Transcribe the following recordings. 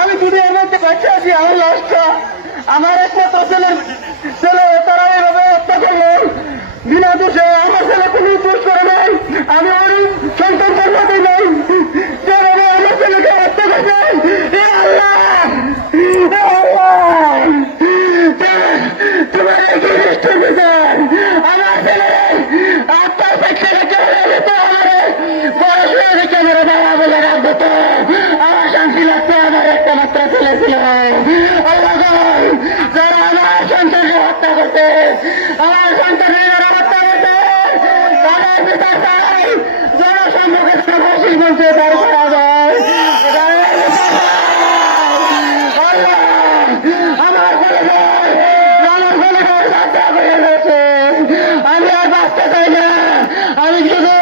আমি দুনিয়ার মধ্যে বাচ্চা আছি, আমার লাশটা আমার একমাত্র ছেলে তারা এভাবে হত্যা করলো বিনা দোষে। আমার ছেলে কোনো দোষ করে নাই, আমি ওর সন্তান জন্ম দিই নাই, যেভাবে আমার ছেলেকে হত্যা করছে। তোমার এই জিনিসটা বিচার আমার ছেলে আপনার পেটে তো আমার পড়াশোনা ক্যামেরা দেওয়া বলে রাখবো তো আমার শান্তি লাগতো। আমার একটা মাত্র ছেলে ছিল। যারা আমার সন্তানকে হত্যা করতে, আমার সন্তানের হত্যা করতে, তাদের বিচার চাই। জনসম্মুখে ফাঁসির মঞ্চে তার করা যায়। আমার আমি আর বাঁচতে চাই না। আমি শুধু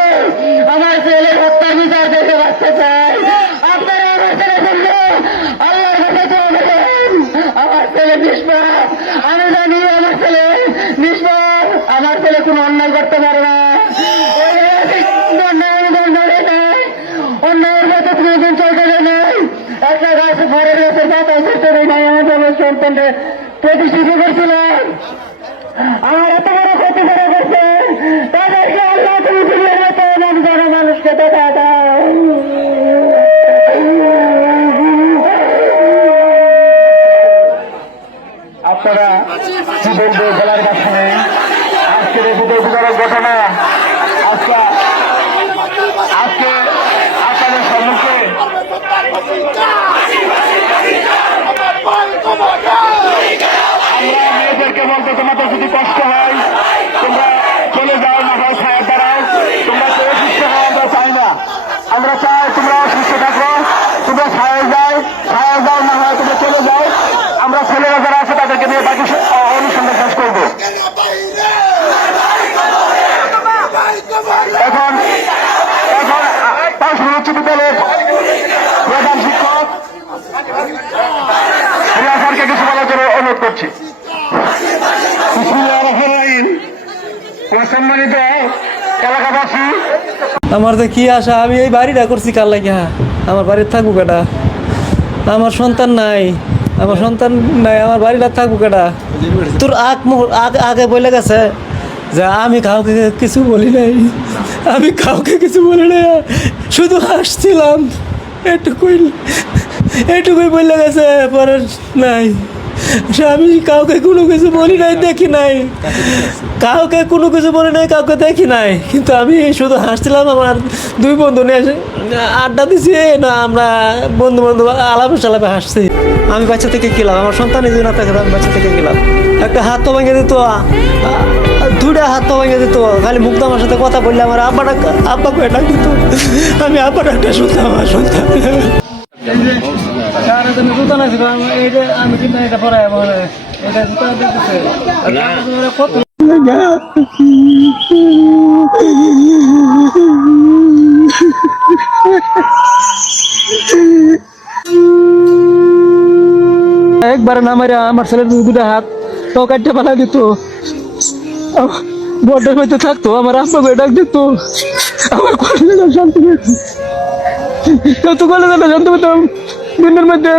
আমার ছেলের হত্যার বিচার দেখে বাঁচতে চাই। আপনারা আমার ছেলে বললো আল্লাহর কাছে চলে যান। আমার ছেলে নিষ্পাপ, আমি জানি আমার ছেলে নিষ্পাপ। আমার ছেলে কোনো অন্যায় করতে পারে না। অন্যায়ের মতো কোনোদিন চলতে নাই। একটা গাছ ঘরের গাছের পাতা করতে নাই। আমার সন্তানকে প্রতিষ্ঠিত করছিলাম। আমার এত বড় ক্ষতি করে গেছে, তাদেরকে আল্লাহ তুমি ফিরিয়ে মতো নাম যারা মানুষকে দেখা দাও। আপনারা কি বলবো বলার কথা নেই। আজকের এই বিদায়ক ঘটনা আজকে আপনাদের সম্মুখে আমরা মেয়েদেরকে বলতে, তোমাদের যদি কষ্ট হয় তোমরা চলে যাও, না হয় ছায়ের দাঁড়াও। তোমরা কেউ সুস্থ হওয়া আমরা চাই না। আমরা চাই তোমরা সুস্থ থাকো, তোমরা ছায়ে যাও, না হয় তোমরা চলে যাও। আমরা ছেলেরা যারা আছে তাদেরকে নিয়ে বাকি অনুষ্ঠানটা শেষ করবো। এখন উচ্চ বিদ্যালয়ের প্রধান শিক্ষক রিয়াসারকে কিছু বলার জন্য অনুরোধ করছি। সম্মানিত এলাকাবাসী, আমার তো কি আশা, আমি এই বাড়িটা করছি কার লাগিয়া। আমার বাড়ির থাকবো কেটা, আমার সন্তান নাই, আমার বাড়িটা থাকবো কেটা। তোর আগে বলে গেছে যে আমি কাউকে কিছু বলি নাই, শুধু হাসছিলাম, এটুকুই বলে গেছে। পরে নাই, আমি কাউকে কোনো কিছু বলি নাই, দেখি নাই, কাউকে দেখি নাই। কিন্তু আমি শুধু হাসছিলাম। আমার দুই বন্ধু নিয়ে আড্ডা দিছি না, আমরা বন্ধু আলাপে হাসছি। আমি বাচ্চা থেকে গেলাম, আমার সন্তান যদি না থাকে আমি বাচ্চা থেকে গেলাম। একটা হাত তো ভেঙে দিত, দুটা হাত তো ভেঙে দিত। খালি মুগ্ধ আমার সাথে কথা বললে আমার আব্বাকে ডাক দিত। আমি আব্বা ডাকটা শুনতাম আমার সন্তান। জুতা না ছিল, আমি কিন্তু এটা পড়াই এটা জুতা দেখতেছে কত একবারে নামারে আমার ছেলের দুটা হাত তো কাটতে পালা দিত। বড্ডের মধ্যে থাকতো, আমার আব্বাকে ডাক দিত। আমার কলেজে শান্তি পেতাম, শান্তি পেতাম দিনের মধ্যে।